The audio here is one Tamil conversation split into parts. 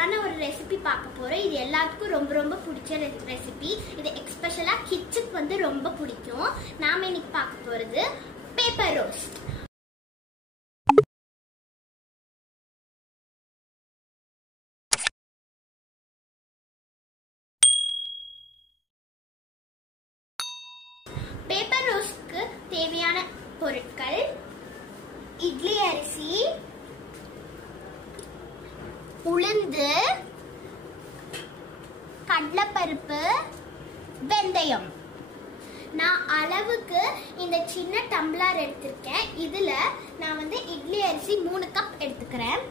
ஸ்பெஷலான ஒரு ரெசிபி பார்க்க போறோம். இது எல்லாத்துக்கும் ரொம்ப ரொம்ப பிடிச்ச ரெசிபி. இது எக்ஸ்பெஷலா கிட்ஸுக்கு வந்து ரொம்ப பிடிக்கும். நாம இன்னைக்கு பார்க்க போறது பேப்பர் ரோஸ்ட். பேப்பர் ரோஸ்ட்க்கு தேவையான பொருட்கள்: இட்லி அரிசி, உளுந்து, கடலைப்பருப்பு, வெந்தயம். நான் அளவுக்கு இந்த சின்ன டம்ளர் எடுத்திருக்கேன். இதுல நான் வந்து இட்லி அரிசி 3 கப் எடுத்துக்கிறேன்.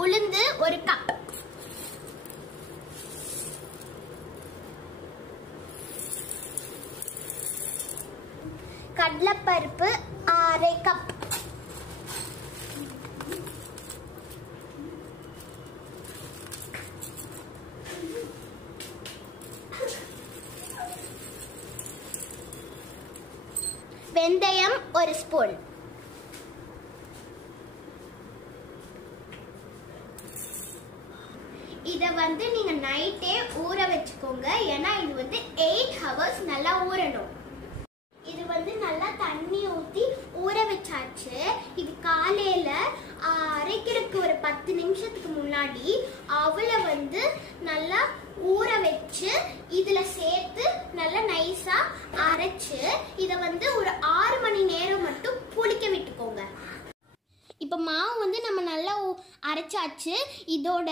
உளுந்து 1 கப், கடலைப்பருப்பு 1/2 கப், வெந்தயம் 1 ஸ்பூன், இத வந்து நீங்க நைட்டே ஊற வச்சுக்கோங்க. ஏன்னா இது வந்து 8 ஹவர்ஸ் நல்லா ஊறணும். இது வந்து நல்லா தண்ணி ஊத்தி ஊற வச்சாச்சு. இது காலையில அரைக்கிறதுக்கு ஒரு 10 நிமிஷத்துக்கு முன்னாடி அவளை வந்து நல்லா ஊற வச்சு இதுல சேர்த்து நல்லா நைஸா அரைச்சு இத வந்து ஒரு 6 மணி நேரம் மட்டும் புளிக்க விட்டுக்கோங்க. இப்போ மாவு வந்து நம்ம நல்லா அரைச்சாச்சு. இதோட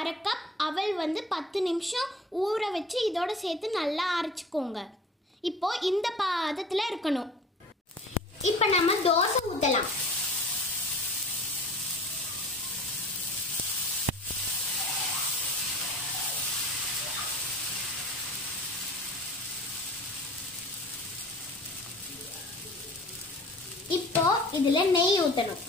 1/2 கப் அவல் வந்து 10 நிமிஷம் ஊற வச்சு இதோட சேர்த்து நல்லா அரைச்சிக்கோங்க. இப்போ இந்த பதத்தில் இருக்கணும். இப்போ நம்ம தோசை ஊற்றலாம். இப்போ இதுல நெய் ஊற்றணும்.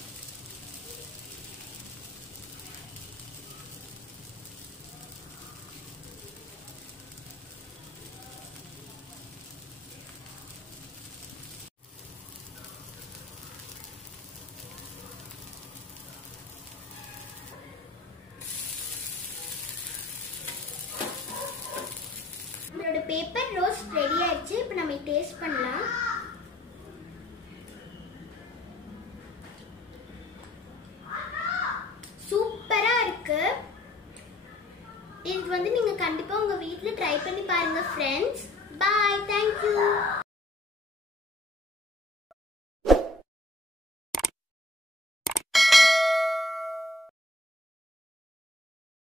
நம்மளோட பேப்பர் ரோஸ்ட் ரெடி ஆயிடுச்சு. இப்போ நம்ம டேஸ்ட் பண்ணலாம். சூப்பரா இருக்கு. இது வந்து நீங்க கண்டிப்பா உங்க வீட்ல ட்ரை பண்ணி பாருங்க ஃப்ரெண்ட்ஸ். பை. Thank you.